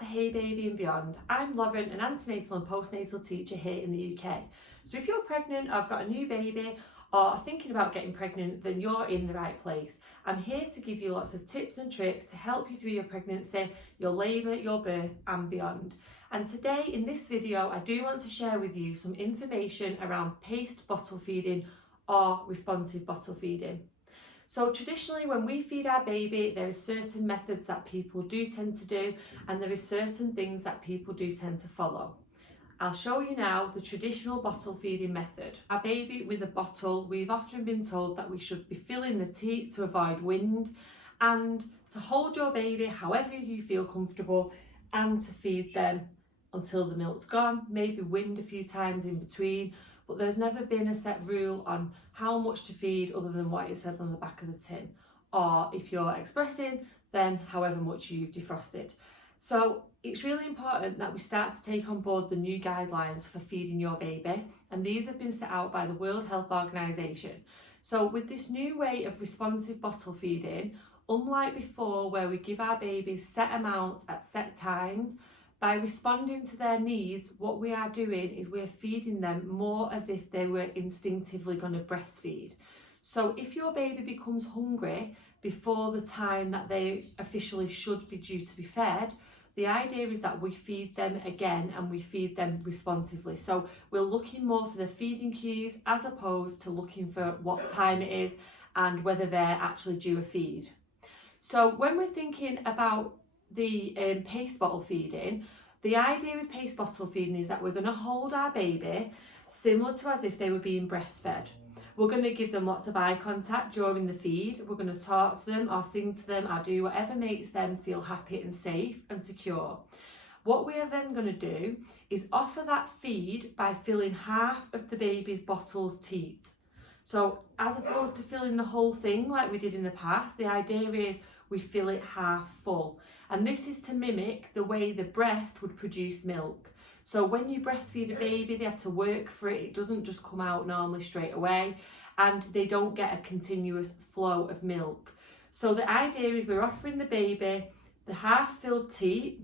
to Hey Baby and Beyond. I'm Lauren, an antenatal and postnatal teacher here in the UK. So if you're pregnant or have got a new baby or are thinking about getting pregnant, then you're in the right place. I'm here to give you lots of tips and tricks to help you through your pregnancy, your labour, your birth and beyond. And today in this video, I do want to share with you some information around paced bottle feeding or responsive bottle feeding. So traditionally when we feed our baby, there are certain methods that people do tend to do, and there are certain things that people do tend to follow. I'll show you now the traditional bottle feeding method. Our baby with a bottle, we've often been told that we should be filling the teat to avoid wind and to hold your baby however you feel comfortable and to feed them until the milk's gone, maybe wind a few times in between. But there's never been a set rule on how much to feed other than what it says on the back of the tin. Or if you're expressing, then however much you've defrosted. So it's really important that we start to take on board the new guidelines for feeding your baby. And these have been set out by the World Health Organization. So with this new way of responsive bottle feeding, unlike before where we give our babies set amounts at set times, by responding to their needs, what we are doing is we're feeding them more as if they were instinctively going to breastfeed. So if your baby becomes hungry before the time that they officially should be due to be fed, the idea is that we feed them again and we feed them responsively. So we're looking more for the feeding cues as opposed to looking for what time it is and whether they're actually due a feed. So when we're thinking about the paste bottle feeding, the idea with paste bottle feeding is that we're going to hold our baby similar to as if they were being breastfed. We're going to give them lots of eye contact during the feed. We're going to talk to them or sing to them or do whatever makes them feel happy and safe and secure. What we are then going to do is offer that feed by filling half of the baby's bottle's teat. So as opposed to filling the whole thing like we did in the past, the idea is we fill it half full. And this is to mimic the way the breast would produce milk. So when you breastfeed a baby, they have to work for it. It doesn't just come out normally straight away, and they don't get a continuous flow of milk. So the idea is we're offering the baby the half-filled teat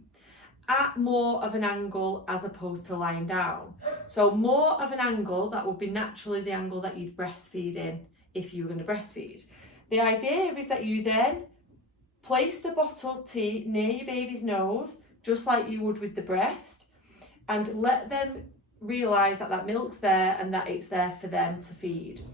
at more of an angle as opposed to lying down. So more of an angle that would be naturally the angle that you'd breastfeed in if you were going to breastfeed. The idea is that you then place the bottled teat near your baby's nose, just like you would with the breast, and let them realise that that milk's there and that it's there for them to feed.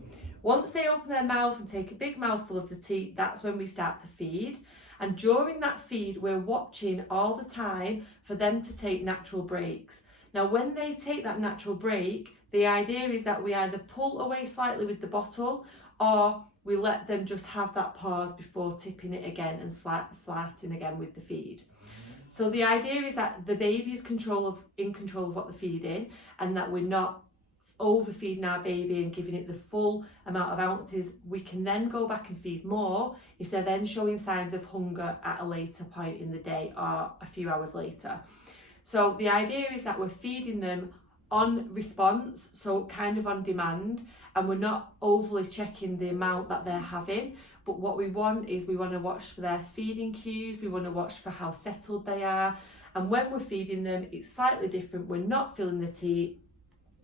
Once they open their mouth and take a big mouthful of the teat, that's when we start to feed. And during that feed, we're watching all the time for them to take natural breaks. Now, when they take that natural break, the idea is that we either pull away slightly with the bottle or we let them just have that pause before tipping it again and slatting again with the feed. So the idea is that the baby is in control of what they're feeding, and that we're not overfeeding our baby and giving it the full amount of ounces. We can then go back and feed more if they're then showing signs of hunger at a later point in the day or a few hours later. So the idea is that we're feeding them on response, so kind of on demand, and we're not overly checking the amount that they're having. But what we want is we want to watch for their feeding cues, we want to watch for how settled they are, and when we're feeding them, it's slightly different. We're not filling the teat,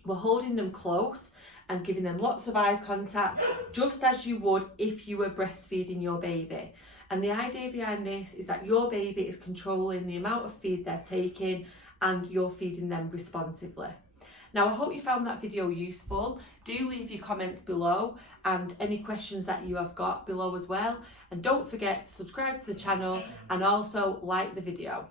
we're holding them close and giving them lots of eye contact, just as you would if you were breastfeeding your baby. And the idea behind this is that your baby is controlling the amount of feed they're taking and you're feeding them responsively. Now, I hope you found that video useful. Do leave your comments below and any questions that you have got below as well. And don't forget to subscribe to the channel and also like the video.